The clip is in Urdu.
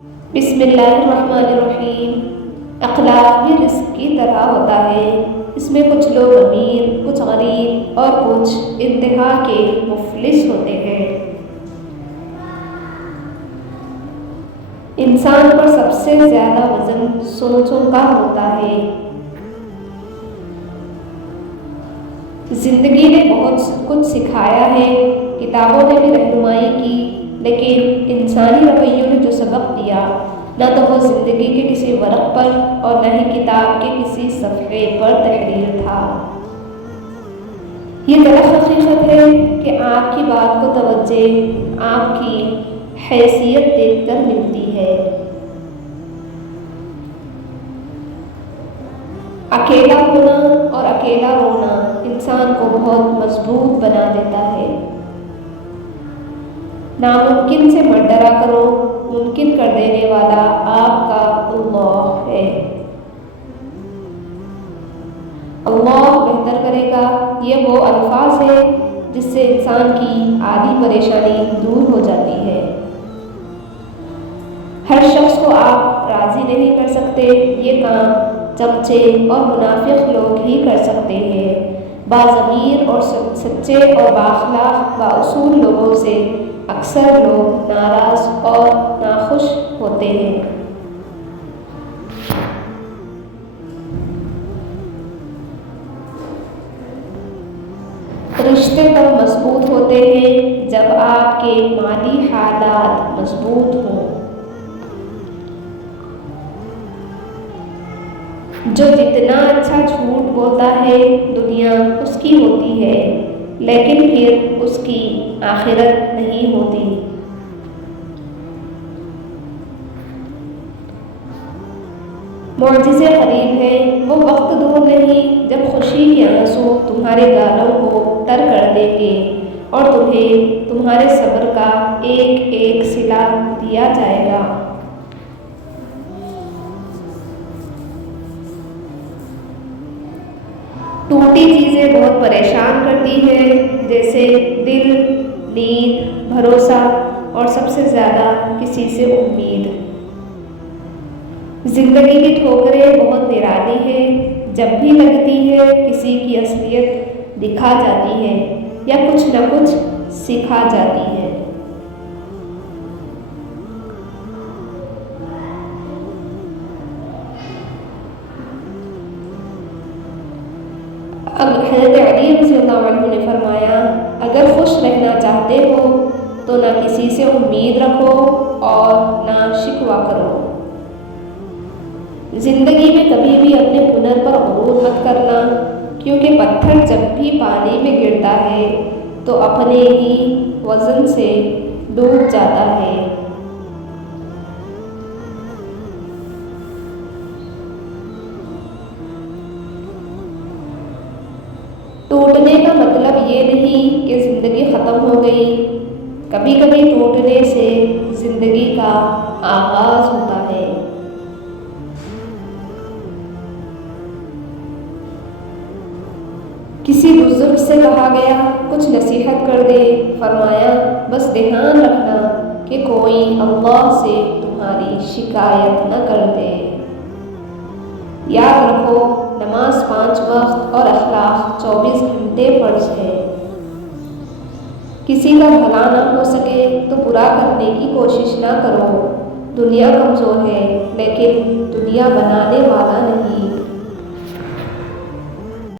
بسم اللہ الرحمن الرحیم۔ اخلاق بھی رزق کی طرح ہوتا ہے، اس میں کچھ لوگ امیر، کچھ غریب اور کچھ انتہا کے مفلس ہوتے ہیں۔ انسان پر سب سے زیادہ وزن سوچوں کا ہوتا ہے۔ زندگی نے بہت کچھ سکھایا ہے، کتابوں نے بھی رہنمائی کی، لیکن انسانی رویوں نے جو سبق دیا، نہ تو وہ زندگی کے کسی ورق پر اور نہ ہی کتاب کے کسی صفحے پر تحریر تھا۔ یہ تلخ حقیقت ہے کہ آپ کی بات کو توجہ آپ کی حیثیت دیکھ کر ملتی ہے۔ اکیلا ہونا اور اکیلا رونا انسان کو بہت مضبوط بنا دیتا ہے۔ ناممکن سے مت ڈرا کرو، ممکن کر دینے والا آپ کا اللہ ہے۔ اللہ بہتر کرے گا، یہ وہ الفاظ ہے جس سے انسان کی آدھی پریشانی دور ہو جاتی ہے۔ ہر شخص کو آپ راضی نہیں کر سکتے، یہ کام چمچے اور منافق لوگ ہی کر سکتے ہیں۔ باضمیر اور سچے اور بااخلاق بااصول لوگوں سے اکثر لوگ ناراض اور ناخوش ہوتے ہیں۔ رشتے تب مضبوط ہوتے ہیں جب آپ کے مالی حالات مضبوط ہوں۔ جو جتنا اچھا جھوٹ بولتا ہے دنیا اس کی ہوتی ہے، لیکن پھر اس کی آخرت نہیں ہوتی۔ معجزے قریب ہیں، وہ وقت دور نہیں جب خوشی کے آنسو تمہارے گالوں کو تر کر دیں گے اور تمہیں تمہارے صبر کا ایک ایک صلہ دیا جائے گا۔ ٹوٹی چیزیں بہت پریشان کرتی ہیں، جیسے دل، نیند، بھروسہ اور سب سے زیادہ کسی سے امید۔ زندگی کی ٹھوکریں بہت نرالی ہیں، جب بھی لگتی ہے کسی کی اصلیت دکھا جاتی ہے یا کچھ نہ کچھ سکھا جاتی ہے۔ حضرت علی رضی اللہ عنہ نے فرمایا، اگر خوش رہنا چاہتے ہو تو نہ کسی سے امید رکھو اور نہ شکوہ کرو۔ زندگی میں کبھی بھی اپنے ہنر پر غرور مت کرنا، کیونکہ پتھر جب بھی پانی میں گرتا ہے تو اپنے ہی وزن سے ڈوب جاتا ہے۔ ٹوٹنے کا مطلب یہ نہیں کہ زندگی ختم ہو گئی، کبھی کبھی ٹوٹنے سے زندگی کا آغاز ہوتا ہے۔ کسی بزرگ سے کہا گیا، کچھ نصیحت کر دے، فرمایا بس دھیان رکھنا کہ کوئی اللہ سے تمہاری شکایت نہ کر دے۔ یاد رکھو، نماز 5 وقت اور اخلاق 24 گھنٹے فرض ہے۔ کسی کا بھلا نہ ہو سکے تو برا کرنے کی کوشش نہ کرو۔ دنیا کمزور ہے، لیکن دنیا بنانے والا